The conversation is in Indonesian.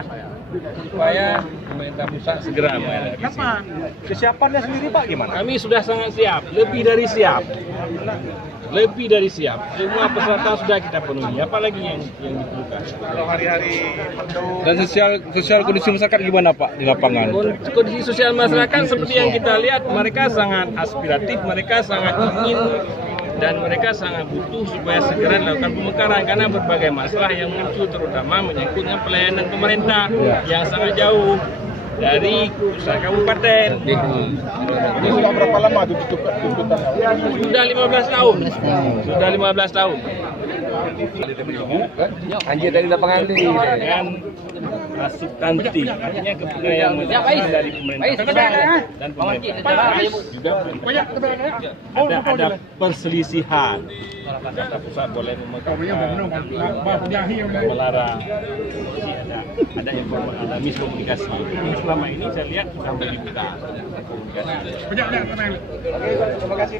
bersama supaya pemerintah pusat segera menghadapi. Kesiapannya sendiri Pak gimana? Kami sudah sangat siap, lebih dari siap. Lebih dari siap. Semua persyaratan sudah kita penuhi. Apalagi yang diperlukan. Kalau hari-hari mendung. Dan sosial kondisi masyarakat gimana Pak di lapangan? Kondisi sosial masyarakat seperti yang kita lihat, mereka sangat aspiratif, mereka sangat ingin dan mereka sangat butuh supaya segera dilakukan pemekaran karena berbagai masalah yang muncul, terutama menyangkut dengan pelayanan pemerintah yang sangat jauh dari pusat kabupaten. Ini sudah berapa lama tuntutan? Sudah 15 tahun. Sudah 15 tahun. Anjir dari lapangan ini. Dengan substansi, artinya kepentingan dari pemerintah dan pemerintah juga ada perselisihan. Kata pusat boleh memegang, melarang, ada miskomunikasi. Selama ini saya lihat sudah dibuka komunikasi. Terima kasih.